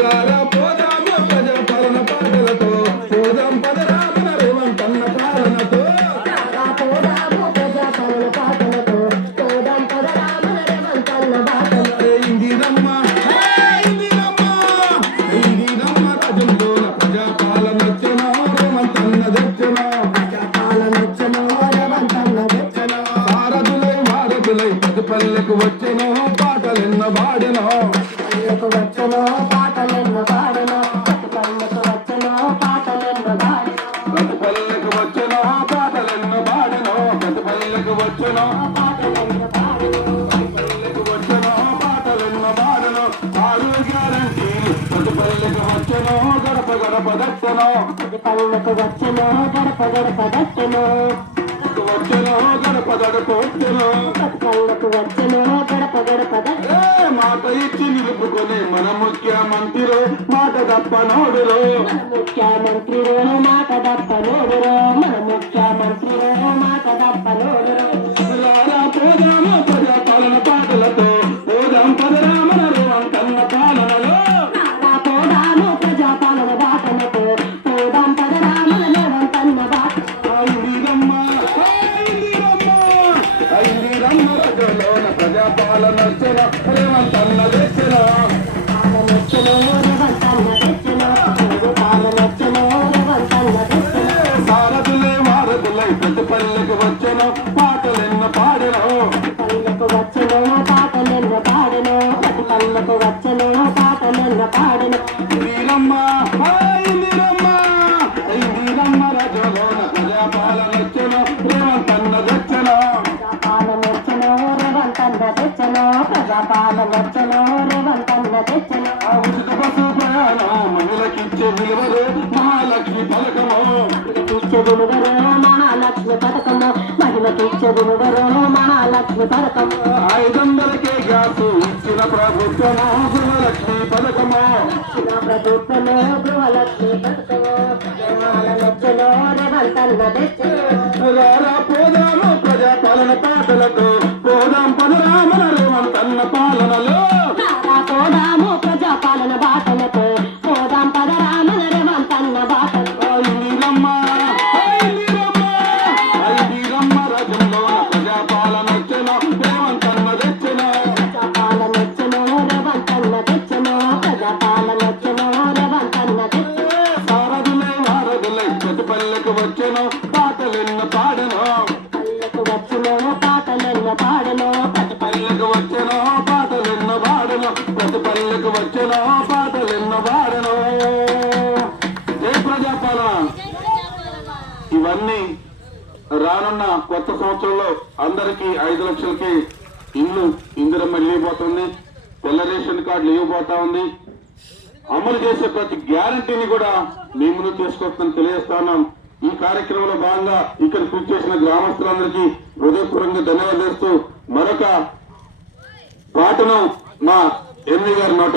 రారా పోదాము ప్రజాపాలన పాటలతో పోదాం పదరా మన రేవంతన్న పాలనతో రారా పోదాము ప్రజాపాలన పాటలతో పోదాం పదరా మన రేవంతన్న బాటలతో ఇందిరమ్మ ఇందిరమ్మ రాజంలోన ప్రజాపాలన వచ్చెనో రేవంతన్న తెచ్చెనో ప్రజాపాలన వచ్చెనో రేవంతన్న తెచ్చెనో భారతులై భారతులై ప్రతి పల్లెకు వచ్చెనో పాటలెన్న పాడెనో పల్లెకు వచ్చెనో పాటలెన్న పాడెనో పల్లెకు వచ్చెనో పాటలెన్న పాడెనో ప్రతి పల్లెకు వచ్చెనో పాటలెన్న పాడెనో ప్రతి పల్లెకు వచ్చెనో పాటలెన్న పాడెనో పల్లెకు వచ్చెనో పాటలెన్న పాడెనో ఆరు గ్యారంటీలు ప్రతి పల్లెకు వచ్చెనో గడప గడప దట్టెనో పల్లెకు వచ్చెనో గడప గడప దట్టెనో వచ్చెనో గడప గడప వచ్చెనో పల్లెకు వచ్చెనో గడప గడప దట్టెనో మాట ఇచ్చి నిలుపుకొని మన ముఖ్యమంత్రిలో మాట తప్పనోడులో మన ముఖ్యమంత్రిలో మాట తప్పనోడురో మన ముఖ్యమంత్రిలో మాట తప్పనోడురో రారా పోదాము ప్రజాపాలన పాటలతో పోదాం పదరా మన రేవంతన్న పాలనలో రారా పోదాము ప్రజాపాలన బాటలతో పోదాం పదరా మన రేవంతన్న బాటలతో ఇందిరమ్మ ఇందిరమ్మ రజలోన ప్రజాపాలన వచ్చెన రేవంతన్న తెచ్చెన పాలనొచ్చెనో రేవంతన్న తెచ్చెనో పాలనొచ్చెనో రేవంతన్న తెచ్చెనో భారతులే భారతులై ప్రతి పల్లెకు వచ్చెనో పాటలెన్న పాడెనో పల్లెకు వచ్చెనో పాటలెన్న పాడెనో ప్రతి పల్లెకు వచ్చెనో పాటలెన్న పాడెనో ఇందిరమ్మ ఇందిరమ్మ ఇందిరమ్మ రజలోన ప్రజాపాలన వచ్చెన రేవంతన్న తెచ్చెన పాలనొచ్చెనో రేవంతన్న తెచ్చెనో ప్రజాపాలనొచ్చెనో రేవంతన్న తెచ్చెనో ఉచిత బస్సు ప్రయాణం మహిళకిచ్చే విలువలు మహాలక్ష్మి పథకము మహిళకిచ్చే విలువరో మహాలక్ష్మి పథకము మహిళకిచ్చే విలువరో మహాలక్ష్మి పథకము 500కే గ్యాసు ఇచ్చిన ప్రభుత్వము గృహలక్ష్మి పథకము ఇచ్చిన ప్రభుత్వము గృహలక్ష్మి పథకము పాలనొచ్చెనో రేవంతన్న తెచ్చెనో రారా పోదాము ప్రజాపాలన పాటలతో పోదాం పదరా మన రేవంతన్న పాలనలో రారా పోదాము ప్రజాపాలన బాటలతో పోదాం పదరా మన రేవంతన్న బాటలతో ఇందిరమ్మ ఇందిరమ్మ రాజంలోన ప్రజాపాలన వచ్చెనో రేవంతన్న తెచ్చెనో ప్రజాపాలనొచ్చెనో రేవంతన్న తెచ్చెనో ప్రజాపాలనొచ్చెనో రేవంతన్న తెచ్చెనో భారతులై భారతులై ప్రతి పల్లెకు వచ్చెనో పాటలెన్న పాడెనో పల్లెకు వచ్చెనో పాటలెన్న పాడెనో ప్రతి పల్లెకు వచ్చెనో పాటలెన్న పాడెనో ప్రతి పల్లెకు వచ్చెనో పాటలెన్న పాడెనో ఏ ప్రజాపాలన ఇవన్నీ రానున్న కొత్త సంవత్సరంలో అందరికీ 5 లక్షలకి ఇల్లు ఇందిరమ్మ ఇవ్వబోతుంది తెల్ల రేషన్ కార్డులు ఇవ్వబోతా ఉంది అమలు చేసే ప్రతి గ్యారంటీని కూడా మీ ముందు తీసుకొస్తాను తెలియజేస్తున్నాం ఈ కార్యక్రమంలో భాగంగా ఇక్కడ కృషి చేసిన గ్రామస్తులందరికీ హృదయపూర్వకంగా ధన్యవాదాలు చేస్తూ మరొక పాటను మా ఎండి గారి నోట